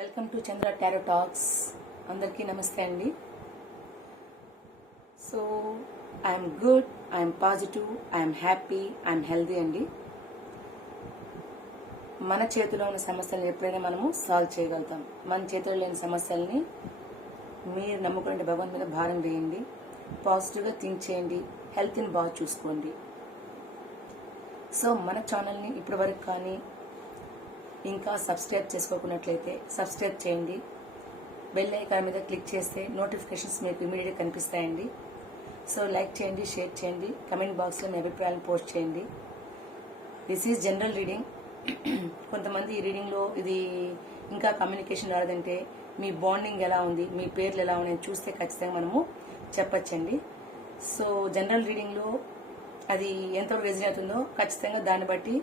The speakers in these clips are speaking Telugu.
Welcome to Chandra tarot talks. అందరికీ నమస్తే అండి. So I'm good I'm positive I'm happy I'm healthy అండి. మన చేతిలో ఉన్న సమస్యలను ఎప్పుడైనా మనము సాల్వ్ చేయగలుగుతాం. మన చేతిలో లేని సమస్యల్ని మీరు నమ్ముకునే భగవంతు మీద భారం వేయండి. పాజిటివ్గా థింక్ చేయండి. హెల్త్ని బాగా చూసుకోండి. సో మన ఛానల్ని ఇప్పటివరకు కానీ ఇంకా సబ్స్క్రైబ్ చేసుకోకున్నట్లయితే సబ్స్క్రైబ్ చేయండి. బెల్ ఐకాన్ మీద క్లిక్ చేస్తే నోటిఫికేషన్స్ మీకు ఇమీడియట్గా కనిపిస్తాయండి. సో లైక్ చేయండి షేర్ చేయండి కమెంట్ బాక్స్లో మీ అభిప్రాయాలను పోస్ట్ చేయండి. దిస్ ఈజ్ జనరల్ రీడింగ్ కొంతమంది ఈ రీడింగ్లో ఇది ఇంకా కమ్యూనికేషన్ రాదంటే మీ బాండింగ్ ఎలా ఉంది మీ పేర్లు ఎలా ఉన్నాయని చూస్తే ఖచ్చితంగా మనము చెప్పచ్చండి. సో జనరల్ రీడింగ్లో అది ఎంతవరకు రెజిన్ అవుతుందో ఖచ్చితంగా దాన్ని బట్టి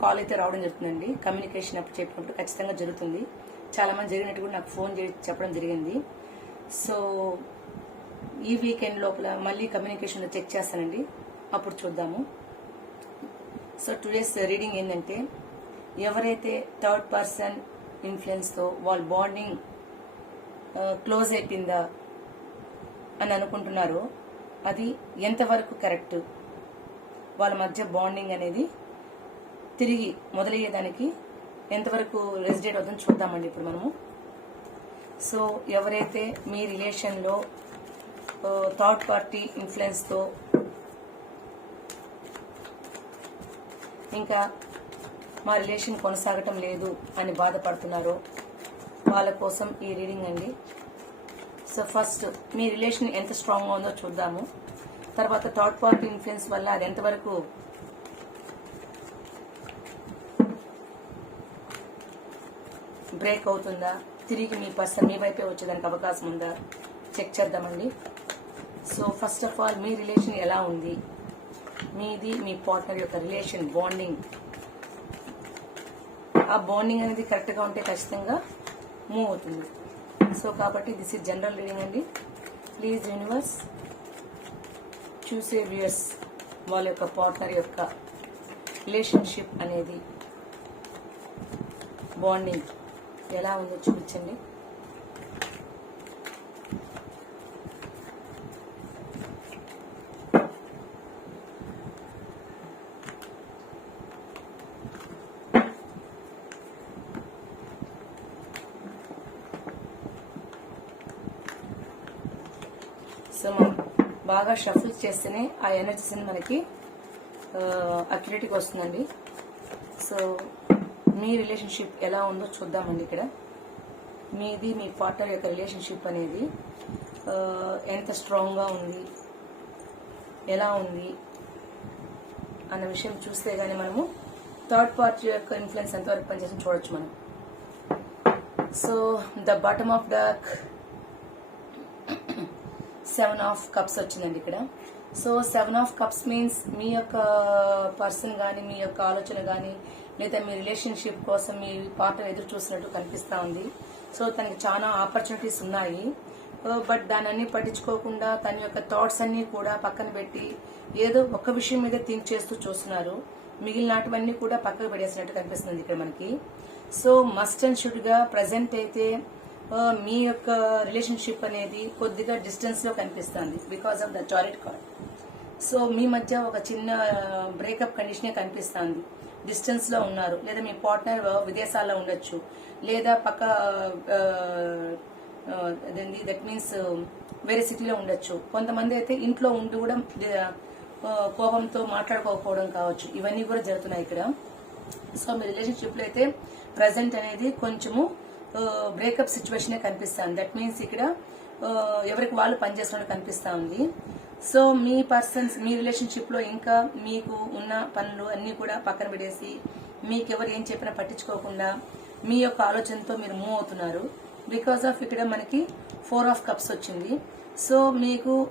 కాల్ అయితే రావడం జరుగుతుందండి. కమ్యూనికేషన్ అప్పుడు చెప్పినప్పుడు ఖచ్చితంగా జరుగుతుంది. చాలా మంది జరిగినట్టు కూడా నాకు ఫోన్ చేసి చెప్పడం జరిగింది. సో ఈ వీకెండ్ లోపల మళ్ళీ కమ్యూనికేషన్ చెక్ చేస్తానండి. అప్పుడు చూద్దాము. సో టుడేస్ రీడింగ్ ఏంటంటే ఎవరైతే థర్డ్ పర్సన్ ఇన్ఫ్లుయెన్స్తో వాళ్ళ బాండింగ్ క్లోజ్ అయిపోయిందా అని అనుకుంటున్నారో అది ఎంతవరకు కరెక్ట్ వాళ్ళ మధ్య బాండింగ్ అనేది తిరిగి మొదలయ్యేదానికి ఎంతవరకు రెసిడేట్ అవుతుందో చూద్దామండి ఇప్పుడు మనము. సో ఎవరైతే మీ రిలేషన్లో థర్డ్ పార్టీ ఇన్ఫ్లుయెన్స్తో ఇంకా మా రిలేషన్ కొనసాగటం లేదు అని బాధపడుతున్నారో వాళ్ళ కోసం ఈ రీడింగ్ అండి. సో ఫస్ట్ మీ రిలేషన్ ఎంత స్ట్రాంగ్గా ఉందో చూద్దాము. తర్వాత థర్డ్ పార్టీ ఇన్ఫ్లుయెన్స్ వల్ల అది ఎంతవరకు బ్రేక్ అవుతుందా? తిరిగి మీ పర్సన్ మీ వైపే వచ్చేదానికి అవకాశం ఉందా? చెక్ చేద్దామండి. సో ఫస్ట్ ఆఫ్ ఆల్ మీ రిలేషన్ ఎలా ఉంది? మీది మీ పార్ట్నర్ యొక్క రిలేషన్ బాండింగ్. ఆ బాండింగ్ అనేది కరెక్ట్గా ఉంటే ఖచ్చితంగా మూవ్ అవుతుంది. సో కాబట్టి దిస్ ఇస్ జనరల్ రీడింగ్ అండి. ప్లీజ్ యూనివర్స్ చూసే వ్యూయర్స్ వాళ్ళ యొక్క పార్ట్నర్ యొక్క రిలేషన్షిప్ అనేది బాండింగ్. ఎలా ఉందో చూపించండి. సో మనం బాగా షఫుల్ చేస్తేనే ఆ ఎనర్జీస్ మనకి అక్యురేట్గా వస్తుందండి. సో మీ రిలేషన్షిప్ ఎలా ఉందో చూద్దామండి ఇక్కడ. మీది మీ పార్ట్నర్ యొక్క రిలేషన్షిప్ అనేది ఎంత స్ట్రాంగ్గా ఉంది ఎలా ఉంది అన్న విషయం చూస్తే కానీ మనము థర్డ్ పార్టీ యొక్క ఇన్ఫ్లుయెన్స్ ఎంతవరకు పనిచేసి చూడొచ్చు మనం. So the bottom of deck seven of cups వచ్చిందండి ఇక్కడ. So seven of cups means మీ యొక్క పర్సన్ కానీ మీ యొక్క ఆలోచన కానీ లేదా మీ రిలేషన్షిప్ కోసం మీ పార్ట్నర్ ఎదురు చూసినట్టు కనిపిస్తూ ఉంది. సో తనకి చాలా ఆపర్చునిటీస్ ఉన్నాయి. బట్ దాని అన్ని పట్టించుకోకుండా తన యొక్క థాట్స్ అన్నీ కూడా పక్కన పెట్టి ఏదో ఒక్క విషయం మీద థింక్ చేస్తూ చూస్తున్నారు. మిగిలినటువన్నీ కూడా పక్కకు పడేసినట్టు కనిపిస్తుంది ఇక్కడ మనకి. సో మస్ట్ అండ్ షుడ్గా ప్రజెంట్ అయితే మీ యొక్క రిలేషన్షిప్ అనేది కొద్దిగా డిస్టెన్స్లో కనిపిస్తుంది because of the chariot card so మీ మధ్య ఒక చిన్న బ్రేకప్ కండిషనే కనిపిస్తుంది. డిస్టెన్స్లో ఉన్నారు. లేదా మీ పార్ట్నర్ విదేశాల్లో ఉండొచ్చు. లేదా పక్క అదేంది దట్ మీన్స్ వేరే సిటీలో ఉండొచ్చు. కొంతమంది అయితే ఇంట్లో ఉండి కూడా కోపంతో మాట్లాడుకోకపోవడం కావచ్చు. ఇవన్నీ కూడా జరుగుతున్నాయి ఇక్కడ. సో మీ రిలేషన్షిప్లో అయితే ప్రజెంట్ అనేది కొంచెము బ్రేకప్ సిచ్యువేషన్ కనిపిస్తుంది. దట్ మీన్స్ ఇక్కడ ఎవరికి వాళ్ళు పనిచేస్తున్నట్టు కనిపిస్తా ఉంది. సో మీ పర్సన్స్ మీ రిలేషన్షిప్లో ఇంకా మీకు ఉన్న పనులు అన్నీ కూడా పక్కన పెడేసి మీకెవరు ఏం చెప్పినా పట్టించుకోకుండా మీ యొక్క ఆలోచనతో మీరు మూవ్ అవుతున్నారు. బికాస్ ఆఫ్ ఇక్కడ మనకి ఫోర్ ఆఫ్ కప్స్ వచ్చింది. సో మీకు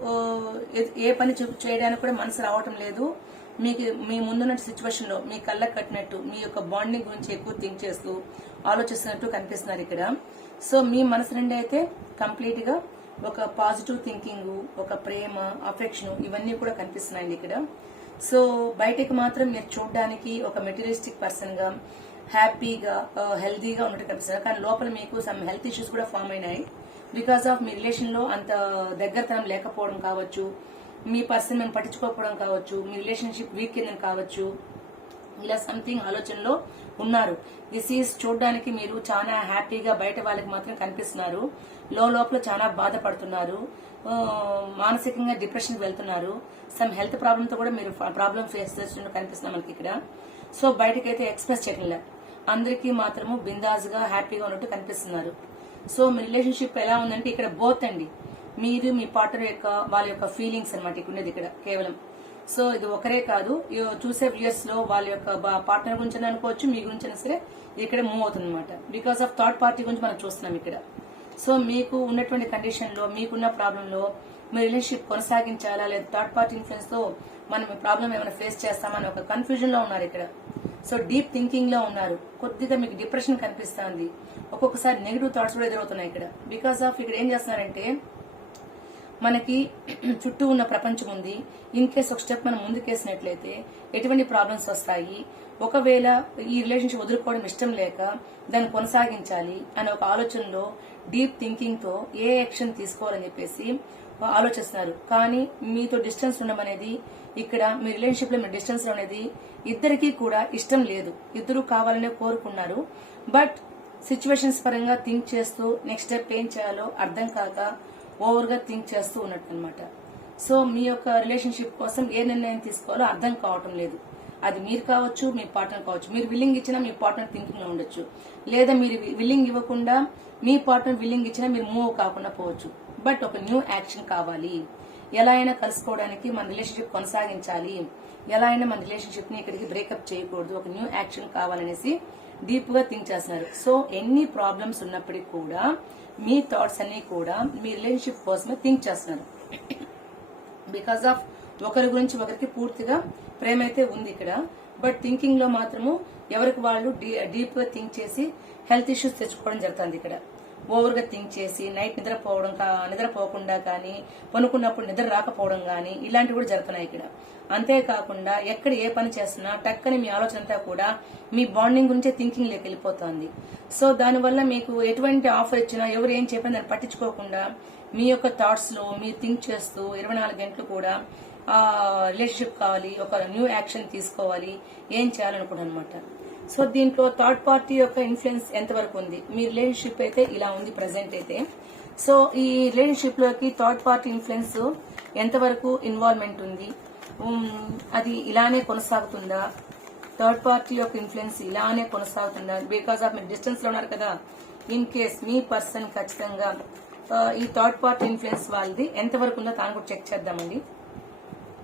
ఏ- పని చేయడానికి కూడా మనసు రావటం లేదు. మీకు మీ ముందున్న సిచ్యువేషన్లో మీ కళ్ళకు కట్టినట్టు మీ యొక్క బాండింగ్ గురించి ఎక్కువ థింక్ చేస్తూ ఆలోచిస్తున్నట్టు కనిపిస్తున్నారు ఇక్కడ. సో మీ మనసు నుండి అయితే కంప్లీట్గా ఒక పాజిటివ్ థింకింగ్ ఒక ప్రేమ అఫెక్షన్ ఇవన్నీ కూడా కనిపిస్తున్నాయండి ఇక్కడ. సో బయటికి మాత్రం మీరు చూడడానికి ఒక మెటీరియలిస్టిక్ పర్సన్గా హ్యాపీగా హెల్తీగా ఉన్నట్టు కనిపిస్తున్నారు. కానీ లోపల మీకు సమ్ హెల్త్ ఇష్యూస్ కూడా ఫామ్ అయినాయి. బికాస్ ఆఫ్ మీ రిలేషన్లో అంత దగ్గరతనం లేకపోవడం కావచ్చు మీ పర్సన్ మేము పట్టించుకోకపోవడం కావచ్చు మీ రిలేషన్షిప్ వీక్ కింద కావచ్చు ఇలా సంథింగ్ ఆలోచనలో ఉన్నారు. దిస్ ఈజ్ చూడడానికి మీరు చాలా హ్యాపీగా బయట వాళ్ళకి మాత్రం కనిపిస్తున్నారు. లో లోపల చాలా బాధపడుతున్నారు. మానసికంగా డిప్రెషన్ వెళ్తున్నారు. సమ్ హెల్త్ ప్రాబ్లమ్తో కూడా మీరు ప్రాబ్లమ్ ఫేస్ చేస్తున్నట్టు కనిపిస్తున్నారు మనకి ఇక్కడ. సో బయటకైతే ఎక్స్ప్రెస్ చేయట్లే అందరికీ మాత్రము బిందాజ్గా హ్యాపీగా ఉన్నట్టు కనిపిస్తున్నారు. సో మీ రిలేషన్షిప్ ఎలా ఉందంటే ఇక్కడ బోత్ అండి. మీరు మీ పార్ట్నర్ యొక్క వాళ్ళ యొక్క ఫీలింగ్స్ అనమాట ఇక్కడ ఉండేది ఇక్కడ కేవలం. సో ఇది ఒకరే కాదు. చూసే వ్యూయర్స్లో వాళ్ళ యొక్క పార్ట్నర్ గురించి అనుకోవచ్చు మీ గురించి అయినా సరే ఇక్కడ మూవ్ అవుతుంది అనమాట బికాస్ ఆఫ్ థర్డ్ పార్టీ గురించి మనం చూస్తున్నాం ఇక్కడ. సో మీకు ఉన్నటువంటి కండిషన్లో మీకున్న ప్రాబ్లం లో మీ రిలేషన్షిప్ కొనసాగించాలా లేదా థర్డ్ పార్టీ ఇన్ఫ్లుయెన్స్తో మనం ఈ ప్రాబ్లం ఏమైనా ఫేస్ చేస్తామని ఒక కన్ఫ్యూజన్లో ఉన్నారు ఇక్కడ. సో డీప్ థింకింగ్లో ఉన్నారు. కొద్దిగా మీకు డిప్రెషన్ కనిపిస్తుంది. ఒక్కొక్కసారి నెగిటివ్ థాట్స్ కూడా ఎదురవుతున్నాయి ఇక్కడ. బికాస్ ఆఫ్ ఇక్కడ ఏం చేస్తున్నారంటే మనకి చుట్టూ ఉన్న ప్రపంచం ఉంది. ఇన్ కేస్ ఒక స్టెప్ మనం ముందుకేసినట్లయితే ఎటువంటి ప్రాబ్లమ్స్ వస్తాయి? ఒకవేళ ఈ రిలేషన్షిప్ వదులుకోవడం ఇష్టం లేక దాన్ని కొనసాగించాలి అనే ఒక ఆలోచనలో డీప్ థింకింగ్తో ఏ యాక్షన్ తీసుకోవాలని చెప్పేసి ఆలోచిస్తున్నారు. కానీ మీతో డిస్టెన్స్ ఉండడం అనేది ఇక్కడ మీ రిలేషన్షిప్లో మీ డిస్టెన్స్ అనేది ఇద్దరికీ కూడా ఇష్టం లేదు. ఇద్దరు కావాలనే కోరుకున్నారు. బట్ సిచ్యువేషన్స్ పరంగా థింక్ చేస్తూ నెక్స్ట్ స్టెప్ ఏం చేయాలో అర్థం కాక ఓవర్గా థింక్ చేస్తూ ఉన్నట్టు అనమాట సో మీ యొక్క రిలేషన్షిప్ కోసం ఏ నిర్ణయం తీసుకోవాలో అర్థం కావటం లేదు. అది మీరు కావచ్చు మీ పార్ట్నర్ కావచ్చు. మీరు విల్లింగ్ ఇచ్చినా మీ పార్ట్నర్ థింకింగ్లో ఉండొచ్చు. లేదా మీరు విల్లింగ్ ఇవ్వకుండా మీ పార్ట్నర్ విల్లింగ్ ఇచ్చినా మీరు మూవ్ కాకుండా పోవచ్చు. బట్ ఒక న్యూ యాక్షన్ కావాలి. ఎలా అయినా కలుసుకోవడానికి మన రిలేషన్షిప్ కొనసాగించాలి. ఎలా అయినా మన రిలేషన్షిప్ని ఇక్కడికి బ్రేకప్ చేయకూడదు. ఒక న్యూ యాక్షన్ కావాలనేసి డీప్గా థింక్ చేస్తున్నారు. సో ఎన్ని ప్రాబ్లమ్స్ ఉన్నప్పటికీ కూడా మీ థాట్స్ అన్ని కూడా మీ రిలేషన్షిప్ కోసమే థింక్ చేస్తున్నారు. బికాస్ ఆఫ్ ఒకరి గురించి ఒకరికి పూర్తిగా ప్రేమ అయితే ఉంది ఇక్కడ. బట్ థింకింగ్లో మాత్రము ఎవరికి వాళ్ళు డీప్గా థింక్ చేసి హెల్త్ ఇష్యూస్ తెచ్చుకోవడం జరుగుతుంది ఇక్కడ. ఓవర్గా థింక్ చేసి నైట్ నిద్రపోవడం కా- నిద్రపోకుండా కానీ పనుకున్నప్పుడు నిద్ర రాకపోవడం కానీ ఇలాంటివి కూడా జరుగుతున్నాయి ఇక్కడ. అంతేకాకుండా ఎక్కడ ఏ పని చేస్తున్నా టక్కని మీ ఆలోచన అంతా కూడా మీ బాండింగ్ గురించే థింకింగ్ లేక వెళ్ళిపోతుంది. సో దానివల్ల మీకు ఎటువంటి ఆఫర్ ఇచ్చినా ఎవరు ఏం చెప్పినా దాన్ని పట్టించుకోకుండా మీ యొక్క థాట్స్లో మీరు థింక్ చేస్తూ ఇరవై నాలుగు గంటలు కూడా రిలేషన్షిప్ కావాలి ఒక న్యూ యాక్షన్ తీసుకోవాలి ఏం చేయాలనుకుంటాను అనమాట సో దీంట్లో థర్డ్ పార్టీ యొక్క ఇన్ఫ్లుయెన్స్ ఎంతవరకు ఉంది? మీ రిలేషన్షిప్ అయితే ఇలా ఉంది ప్రజెంట్ అయితే. సో ఈ రిలేషన్షిప్లోకి థర్డ్ పార్టీ ఇన్ఫ్లుయెన్స్ ఎంతవరకు ఇన్వాల్వ్మెంట్ ఉంది? అది ఇలానే కొనసాగుతుందా? థర్డ్ పార్టీ యొక్క ఇన్ఫ్లుయెన్స్ ఇలానే కొనసాగుతుందా? బికాస్ ఆఫ్ మీరు డిస్టెన్స్లో ఉన్నారు కదా ఇన్ కేస్ మీ పర్సన్ ఖచ్చితంగా ఈ థర్డ్ పార్టీ ఇన్ఫ్లుయెన్స్ వాళ్ళది ఎంతవరకు ఉందో తాను కూడా చెక్ చేద్దామండి.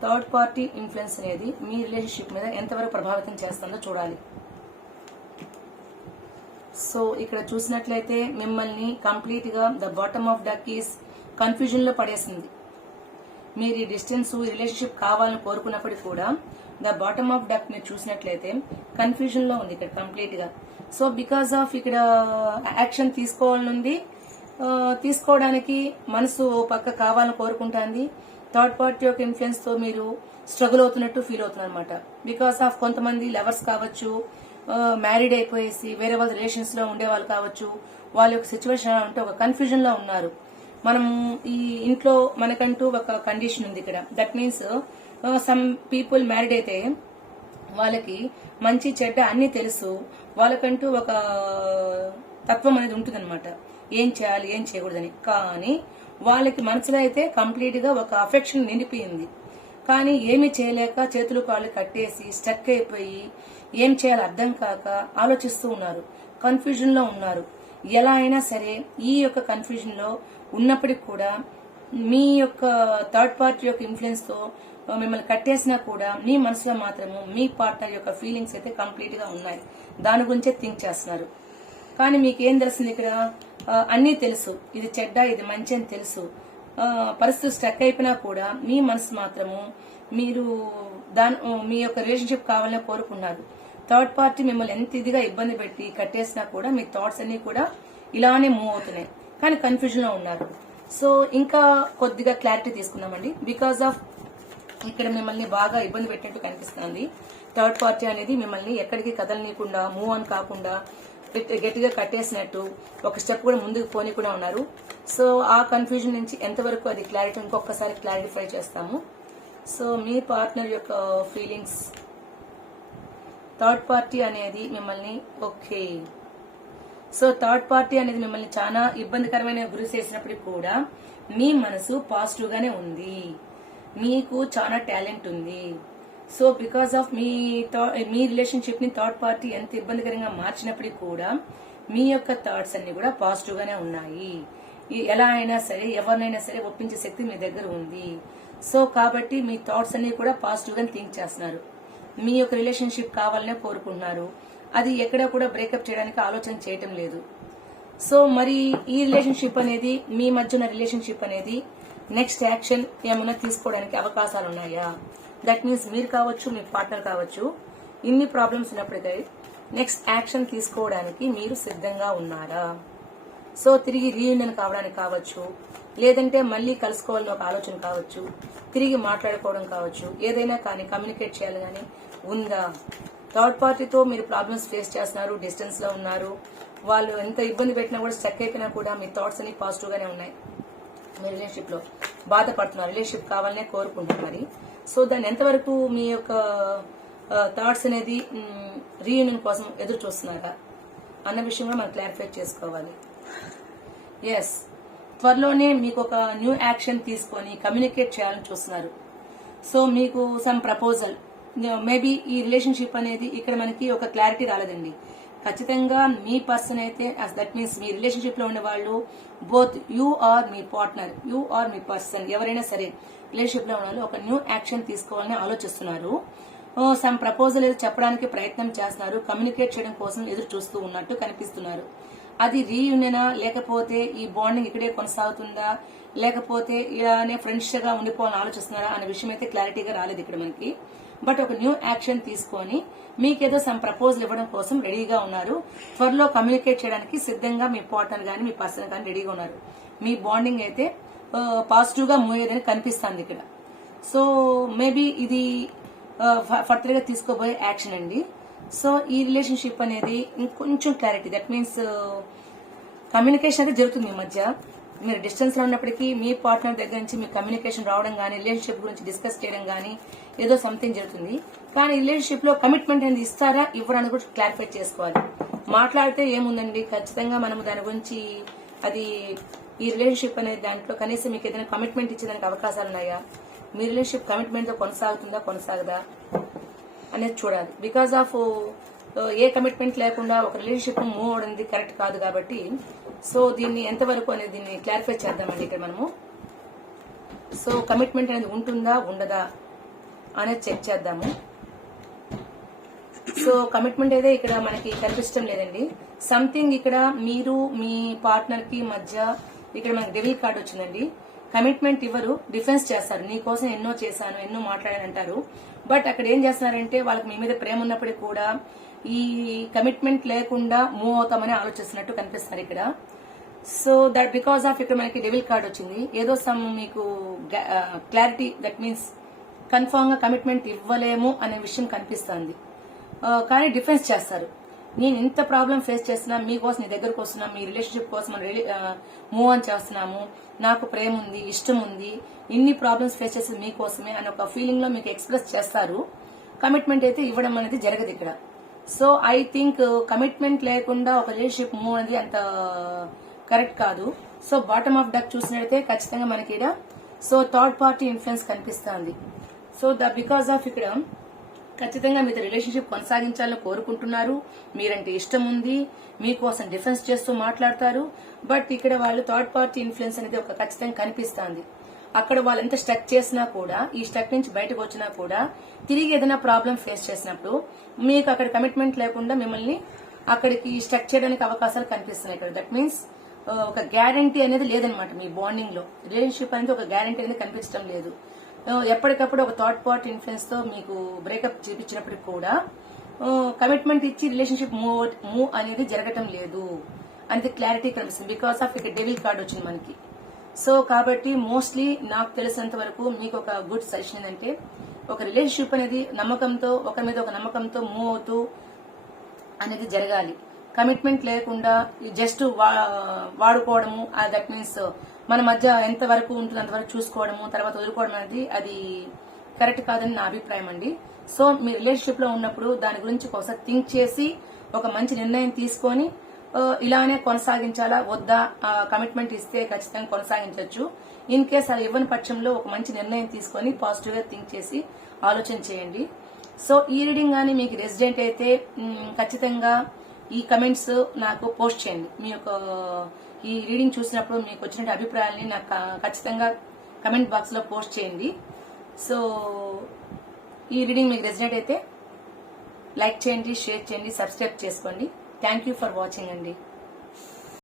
థర్డ్ పార్టీ ఇన్ఫ్లుయెన్స్ అనేది మీ రిలేషన్షిప్ మీద ఎంతవరకు ప్రభావితం చేస్తుందో చూడాలి. సో ఇక్కడ చూసినట్లయితే మిమ్మల్ని కంప్లీట్గా the bottom of deck is కన్ఫ్యూజన్లో పడేసింది. మీరు ఈ డిస్టెన్స్ ఈ రిలేషన్షిప్ కావాలని కోరుకున్నప్పటికీ కూడా ద బాటమ్ ఆఫ్ డక్ మీరు చూసినట్లయితే కన్ఫ్యూజన్లో ఉంది ఇక్కడ కంప్లీట్గా. సో బికాస్ ఆఫ్ ఇక్కడ యాక్షన్ తీసుకోవాలనుంది తీసుకోవడానికి మనసు ఓ పక్క కావాలని కోరుకుంటుంది. థర్డ్ పార్టీ యొక్క ఇన్ఫ్లుయెన్స్తో మీరు స్ట్రగుల్ అవుతున్నట్టు ఫీల్ అవుతుంది అనమాట బికాస్ ఆఫ్ కొంతమంది లవర్స్ కావచ్చు మ్యారీడ్ అయిపోయేసి వేరే వాళ్ళ రిలేషన్స్లో ఉండే వాళ్ళు కావచ్చు వాళ్ళ యొక్క సిచ్యువేషన్ ఎలా ఉంటే ఒక కన్ఫ్యూజన్లో ఉన్నారు. మనం ఈ ఇంట్లో మనకంటూ ఒక కండిషన్ ఉంది ఇక్కడ. That means some people married అయితే వాళ్ళకి మంచి చెడ్డ అన్ని తెలుసు. వాళ్ళకంటూ ఒక తత్వం అనేది ఉంటుందన్నమాట. ఏం చేయాలి ఏం చేయకూడదని. కానీ వాళ్ళకి మనసులో అయితే కంప్లీట్గా ఒక అఫెక్షన్ నిండిపోయింది. కానీ ఏమీ చేయలేక చేతులు కాళ్ళు కట్టేసి స్టక్ అయిపోయి ఏం చేయాలో అర్థం కాక ఆలోచిస్తూ ఉన్నారు. కన్ఫ్యూజన్లో ఉన్నారు. ఎలా అయినా సరే ఈ యొక్క కన్ఫ్యూజన్లో ఉన్నప్పటికి కూడా మీ యొక్క థర్డ్ పార్టీ యొక్క ఇన్ఫ్లుయెన్స్తో మిమ్మల్ని కట్టేసినా కూడా మీ మనసులో మాత్రము మీ పార్ట్నర్ యొక్క ఫీలింగ్స్ అయితే కంప్లీట్గా ఉన్నాయి. దాని గురించే థింక్ చేస్తున్నారు. కానీ మీకు ఏం తెలిసింది ఇక్కడ? అన్నీ తెలుసు. ఇది చెడ్డ ఇది మంచి అని తెలుసు. పరిస్థితి స్టక్ అయిపోయినా కూడా మీ మనసు మాత్రము మీరు దాని మీ యొక్క రిలేషన్షిప్ కావాలని కోరుకున్నారు. థర్డ్ పార్టీ మిమ్మల్ని ఎంత ఇదిగా ఇబ్బంది పెట్టి కట్టేసినా కూడా మీ థాట్స్ అన్ని కూడా ఇలానే మూవ్ అవుతున్నాయి. కానీ కన్ఫ్యూజన్లో ఉన్నారు. సో ఇంకా కొద్దిగా క్లారిటీ తీసుకుందామండి. బికాస్ ఆఫ్ ఇక్కడ మిమ్మల్ని బాగా ఇబ్బంది పెట్టినట్టు కనిపిస్తుంది. థర్డ్ పార్టీ అనేది మిమ్మల్ని ఎక్కడికి కదలనీయకుండా మూవ్ ఆన్ కాకుండా గట్టి- గట్టిగా కట్టేసినట్టు ఒక స్టెప్ కూడా ముందుకు పోనీ కూడా ఉన్నారు. సో ఆ కన్ఫ్యూజన్ నుంచి ఎంతవరకు అది క్లారిటీ ఇంకొకసారి క్లారిఫై చేస్తాము. సో మీ పార్ట్నర్ యొక్క ఫీలింగ్స్ థర్డ్ పార్టీ అనేది మిమ్మల్ని ఓకే. సో థర్డ్ పార్టీ అనేది మిమ్మల్ని చాలా ఇబ్బందికరమైన గురి చేసినప్పటికి కూడా మీ మనసు పాజిటివ్ గానే ఉంది. మీకు చాలా టాలెంట్ ఉంది. సో బికాస్ ఆఫ్ మీ మీ రిలేషన్షిప్ని థర్డ్ పార్టీ ఎంత ఇబ్బందికరంగా మార్చినప్పటికీ కూడా మీ యొక్క థాట్స్ అన్ని కూడా పాజిటివ్ గానే ఉన్నాయి. ఎలా అయినా సరే ఎవరినైనా సరే ఒప్పించే శక్తి మీ దగ్గర ఉంది. సో కాబట్టి మీ థాట్స్ అన్ని కూడా పాజిటివ్ గానే థింక్ చేస్తున్నారు. మీ యొక్క రిలేషన్షిప్ కావాలనే కోరుకుంటున్నారు. అది ఎక్కడ కూడా బ్రేకప్ చేయడానికి ఆలోచన చేయటం లేదు. సో మరి ఈ రిలేషన్షిప్ అనేది మీ మధ్య ఉన్న రిలేషన్షిప్ అనేది నెక్స్ట్ యాక్షన్ ఏమైనా తీసుకోవడానికి అవకాశాలు ఉన్నాయా దట్ మీన్స్ మీరు కావచ్చు మీ పార్ట్నర్ కావచ్చు ఇన్ని ప్రాబ్లమ్స్ ఉన్నప్పటికీ నెక్స్ట్ యాక్షన్ తీసుకోవడానికి మీరు సిద్ధంగా ఉన్నారా? సో తిరిగి రీయూనియన్ కావడానికి కావచ్చు లేదంటే మళ్ళీ కలుసుకోవాలని ఒక ఆలోచన కావచ్చు తిరిగి మాట్లాడుకోవడం కావచ్చు ఏదైనా కానీ కమ్యూనికేట్ చేయాలి కానీ ఉందా? థర్డ్ పార్టీతో మీరు ప్రాబ్లమ్స్ ఫేస్ చేస్తున్నారు డిస్టెన్స్లో ఉన్నారు. వాళ్ళు ఎంత ఇబ్బంది పెట్టినా కూడా స్టక్ అయిపోయినా కూడా మీ థాట్స్ అన్ని పాజిటివ్ గానే ఉన్నాయి. మీ రిలేషన్షిప్లో బాధపడుతున్నారు. రిలేషన్షిప్ కావాలనే కోరుకుంటున్నారు మరి. సో దాన్ని ఎంతవరకు మీ యొక్క థాట్స్ అనేది రీయూనియన్ కోసం ఎదురు చూస్తున్నారా? అన్న విషయం కూడా మనం క్లారిఫై చేసుకోవాలి. ఎస్ త్వరలోనే మీకు ఒక న్యూ యాక్షన్ తీసుకొని కమ్యూనికేట్ చేయాలని చూస్తున్నారు. సో మీకు సమ్ ప్రపోజల్ మేబీ ఈ రిలేషన్షిప్ అనేది ఇక్కడ మనకి ఒక క్లారిటీ రాలేదండి. ఖచ్చితంగా మీ పర్సన్ అయితే దట్ మీన్స్ మీ రిలేషన్షిప్లో ఉండే వాళ్ళు బోత్ యూ ఆర్ మీ పార్ట్నర్ యూ ఆర్ మీ పర్సన్ ఎవరైనా సరే రిలేషన్షిప్లో ఉన్న వాళ్ళు ఒక న్యూ యాక్షన్ తీసుకోవాలని ఆలోచిస్తున్నారు. సమ్ ప్రపోజల్ ఏదో చెప్పడానికి ప్రయత్నం చేస్తున్నారు కమ్యూనికేట్ చేయడం కోసం ఎదురు చూస్తూ ఉన్నట్టు కనిపిస్తున్నారు. అది రీయూనియనా లేకపోతే ఈ బాండింగ్ ఇక్కడే కొనసాగుతుందా లేకపోతే ఇలానే ఫ్రెండ్స్గా ఉండిపోవాలని ఆలోచిస్తున్నారా అనే విషయం అయితే క్లారిటీగా రాలేదు ఇక్కడ మనకి. బట్ ఒక న్యూ యాక్షన్ తీసుకొని మీకేదో సమ్ ప్రపోజల్ ఇవ్వడం కోసం రెడీగా ఉన్నారు. త్వరలో కమ్యూనికేట్ చేయడానికి సిద్ధంగా మీ పార్ట్నర్ గాని మీ పర్సన్ గాని రెడీగా ఉన్నారు. మీ బాండింగ్ అయితే పాజిటివ్గా మూవ్ అయ్యేదని కనిపిస్తుంది ఇక్కడ. సో మేబీ ఇది ఫర్దర్గా తీసుకోబోయే యాక్షన్ అండి. సో ఈ రిలేషన్షిప్ అనేది ఇంకొంచెం క్లారిటీ. దట్ మీన్స్ కమ్యూనికేషన్ అయితే జరుగుతుంది ఈ మధ్య. మీరు డిస్టెన్స్లో ఉన్నప్పటికీ మీ పార్ట్నర్ దగ్గర నుంచి మీ కమ్యూనికేషన్ రావడం కానీ రిలేషన్షిప్ గురించి డిస్కస్ చేయడం కానీ ఏదో సంథింగ్ జరుగుతుంది. కానీ రిలేషన్షిప్లో కమిట్మెంట్ అనేది ఇస్తారా ఇవ్వరని కూడా క్లారిఫై చేసుకోవాలి. మాట్లాడితే ఏముందండి? ఖచ్చితంగా మనం దాని గురించి అది ఈ రిలేషన్షిప్ అనేది దాంట్లో కనీసం మీకు ఏదైనా కమిట్మెంట్ ఇచ్చేదానికి అవకాశాలు ఉన్నాయా? మీ రిలేషన్షిప్ కమిట్మెంట్తో కొనసాగుతుందా కొనసాగదా అనేది చూడాలి. బికాస్ ఆఫ్ uh, ఏ కమిట్మెంట్ లేకుండా ఒక రిలేషన్షిప్ మూవ్ అవడం కరెక్ట్ కాదు కాబట్టి సో దీన్ని ఎంతవరకు అనేది దీన్ని క్లారిఫై చేద్దామండి ఇక్కడ మనము. సో కమిట్మెంట్ అనేది ఉంటుందా ఉండదా? అనేది చెక్ చేద్దాము. సో కమిట్మెంట్ అయితే ఇక్కడ మనకి కనిపించడం లేదండి. సంథింగ్ ఇక్కడ మీరు మీ పార్ట్నర్కి మధ్య ఇక్కడ మనకి డెవిల్ కార్డ్ వచ్చిందండి. కమిట్మెంట్ ఇవ్వరు డిఫెన్స్ చేస్తారు. నీ కోసం ఎన్నో చేశాను ఎన్నో మాట్లాడాను అంటారు. బట్ అక్కడ ఏం చేస్తున్నారంటే వాళ్ళకి మీ మీద ప్రేమ ఉన్నప్పటికీ కూడా ఈ కమిట్మెంట్ లేకుండా మూవ్ అవుతామని ఆలోచిస్తున్నట్టు కనిపిస్తున్నారు ఇక్కడ. సో దట్ బికాస్ ఆఫ్ ఇక్కడ మనకి డెవిల్ కార్డ్ వచ్చింది. ఏదో సమ్ మీకు క్లారిటీ దట్ మీన్స్ కన్ఫామ్గా కమిట్మెంట్ ఇవ్వలేము అనే విషయం కనిపిస్తుంది. కానీ డిఫెన్స్ చేస్తారు. నేను ఇంత ప్రాబ్లం ఫేస్ చేస్తున్నా మీకోసం నీ దగ్గరకు వస్తున్నా మీ రిలేషన్షిప్ కోసం మూవ్ ఆన్ చేస్తున్నాము. నాకు ప్రేమ ఉంది ఇష్టం ఉంది. ఇన్ని ప్రాబ్లమ్స్ ఫేస్ చేసేది మీకోసమే అని ఒక ఫీలింగ్లో మీకు ఎక్స్ప్రెస్ చేస్తారు. కమిట్మెంట్ అయితే ఇవ్వడం అనేది జరగదు ఇక్కడ. సో ఐ థింక్ కమిట్మెంట్ లేకుండా ఒక రిలేషన్షిప్ మూవ్ అనేది అంత కరెక్ట్ కాదు. సో బాటమ్ ఆఫ్ డక్ చూసినట్టయితే ఖచ్చితంగా మనకి ఇక్కడ సో థర్డ్ పార్టీ ఇన్ఫ్లుయెన్స్ కనిపిస్తుంది. సో ద బికాస్ ఆఫ్ ఇక్కడ ఖచ్చితంగా మీతో రిలేషన్షిప్ కొనసాగించాలని కోరుకుంటున్నారు. మీరంటే ఇష్టం ఉంది. మీకోసం డిఫెన్స్ చేస్తూ మాట్లాడతారు. బట్ ఇక్కడ వాళ్ళు థర్డ్ పార్టీ ఇన్ఫ్లుయెన్స్ అనేది ఒక ఖచ్చితంగా కనిపిస్తుంది. అక్కడ వాళ్ళు ఎంత స్ట్రక్ చేసినా కూడా ఈ స్ట్రక్ నుంచి బయటకు వచ్చినా కూడా తిరిగి ఏదైనా ప్రాబ్లం ఫేస్ చేసినప్పుడు మీకు అక్కడ కమిట్మెంట్ లేకుండా మిమ్మల్ని అక్కడికి స్ట్రక్ చేయడానికి అవకాశాలు కనిపిస్తున్నాయి ఇక్కడ. దట్ మీన్స్ uh, ఒక గ్యారంటీ అనేది లేదనమాట మీ బాండింగ్లో. రిలేషన్షిప్ అనేది ఒక గ్యారంటీ అనేది కనిపించడం లేదు. ఎప్పటికప్పుడు ఒక థర్డ్ పార్టీ ఇన్ఫ్లుయెన్స్తో మీకు బ్రేకప్ చేపించినప్పటికి కూడా కమిట్మెంట్ ఇచ్చి రిలేషన్షిప్ మూవ్ మూవ్ అనేది జరగటం లేదు అనేది క్లారిటీ కనిపిస్తుంది. బికాస్ ఆఫ్ ఇక్కడ డెవిల్ కార్డ్ వచ్చింది మనకి. సో కాబట్టి మోస్ట్లీ నాకు తెలిసినంత వరకు మీకు ఒక గుడ్ సజెషన్ ఏంటంటే ఒక రిలేషన్షిప్ అనేది నమ్మకంతో ఒకరి మీద ఒక నమ్మకంతో మూవ్ అవుతూ అనేది జరగాలి. కమిట్మెంట్ లేకుండా జస్ట్ వాడుకోవడము దట్ మీన్స్ మన మధ్య ఎంత వరకు ఉంటుంది అంతవరకు చూసుకోవడము తర్వాత వదులుకోవడం అనేది అది కరెక్ట్ కాదని నా అభిప్రాయం అండి. సో మీ రిలేషన్షిప్లో ఉన్నప్పుడు దాని గురించి ఒకసారి థింక్ చేసి ఒక మంచి నిర్ణయం తీసుకొని ఇలానే కొనసాగించాలా వద్దా కమిట్మెంట్ ఇస్తే ఖచ్చితంగా కొనసాగించవచ్చు ఇన్ కేస్ అది ఇవ్వని పక్షంలో ఒక మంచి నిర్ణయం తీసుకొని పాజిటివ్గా థింక్ చేసి ఆలోచన చేయండి. సో ఈ రీడింగ్ కానీ మీకు రెసిడెంట్ అయితే ఖచ్చితంగా ఈ కమెంట్స్ నాకు పోస్ట్ చేయండి. మీ యొక్క ఈ రీడింగ్ చూసినప్పుడు మీకు వచ్చిన అభిప్రాయాల్ని నాకు ఖచ్చితంగా కమెంట్ బాక్స్లో పోస్ట్ చేయండి. సో ఈ రీడింగ్ మీకు రెసిడెంట్ అయితే లైక్ చేయండి షేర్ చేయండి సబ్స్క్రైబ్ చేసుకోండి. థ్యాంక్ యూ ఫర్ వాచింగ్ అండి.